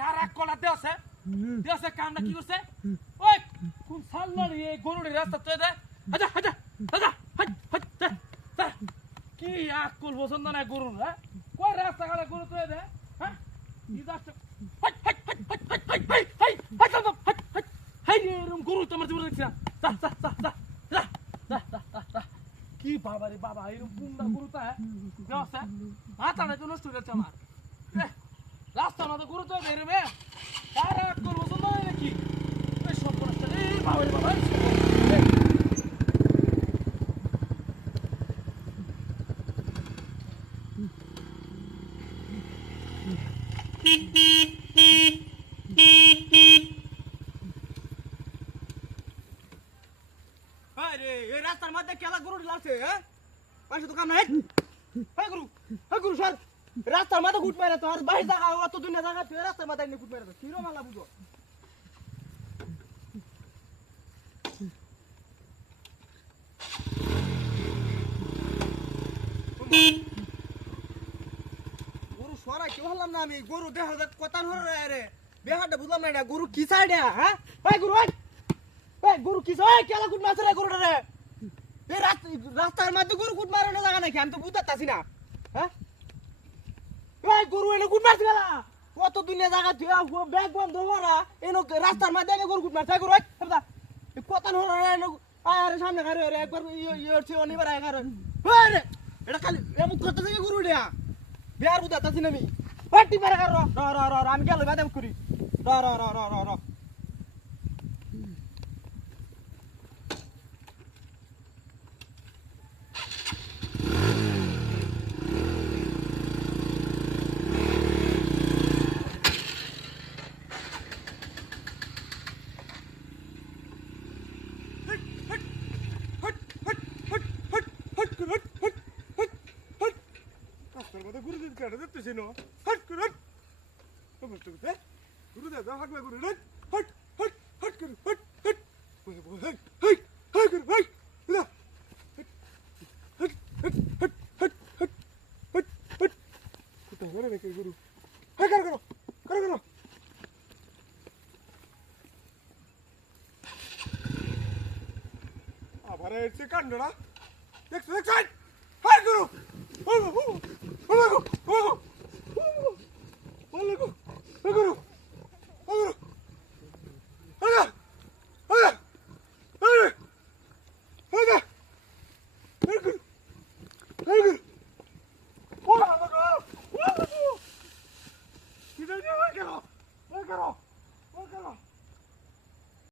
কারা কলা দেছে দেছে কামটা কি করছে ওই কোন সাল্লার এই গরুর রাস্তা তো দে আজা আজা আজা হাট হাট যা কি আকল পছন্দ না গরুর হ্যাঁ কই রাস্তা কাটা গরু তো দে হ্যাঁ কি দাস হাট হাট হাট হাট হাট হাট হাট হাট হাট হাট হাই এরম গরু তোমার জীবনে দেখছ যা যা যা যা যা যা যা কি বাবা রে বাবা এরম গুন্ডা গরুটা দেছে মাথাটা তো নষ্ট হয়ে যাচ্ছে আমার রাস্তা আমাদের গরু তো বেরোবে কারা করবো তো নয় নাকি এই সব রাস্তা রে বাবা রে বাবা আরে এই রাস্তার মধ্যে কেলা গরু লাগছে হ্যাঁ পাশে তো কাম নাই হ্যাঁ গুরু স্যার রাস্তার মধ্যে গুট মারে তো আর বাইরে জায়গা অত দুনিয়া জায়গা তুই রাস্তার মধ্যে এনে গুট মারে তো কিরো মালা বুঝো গরু সরা কি বললাম না আমি গরু দেখা যাক কথা ধরে রে বেহাটা বুঝলাম না এটা গরু কি সাইডে হ্যাঁ ওই গুরু ওই গরু কি সাইড কেলা গুট মারছে রে গরুটা রে এই রাস্তার মধ্যে গরু গুট মারে না জায়গা নাকি আমি তো বুঝতাছি না হ্যাঁ এই গরু এনে গুট মারছে গেলা কত দুনিয়া জায়গা তুই ব্যাগ বন্ধ করা এনো রাস্তার মধ্যে এনে গরু গুট মারছে গরু এই কথা ধরে এনো আরে সামনে গাড়ি রে একবার ইয়ে অনিবার আয় গাড়ি রে এটা খালি এমন করতে থেকে গরু রে বিয়ার বুঝতাছি না আমি পাটি মারা কর র আমি গেল বাদাম করি র গুরু দিন কেটে দেখতেছি না হট করে হট গুরু দে দাও হাগলা গুরু হট হট হট হট করে hot hot hot hot hot করে হট না hot hot hot hot hot hot hot কোথায় গেল নাকি গুরু হ্যাঁ করো আবার এসে কাণ্ড না দেখছো হাই গুরু কি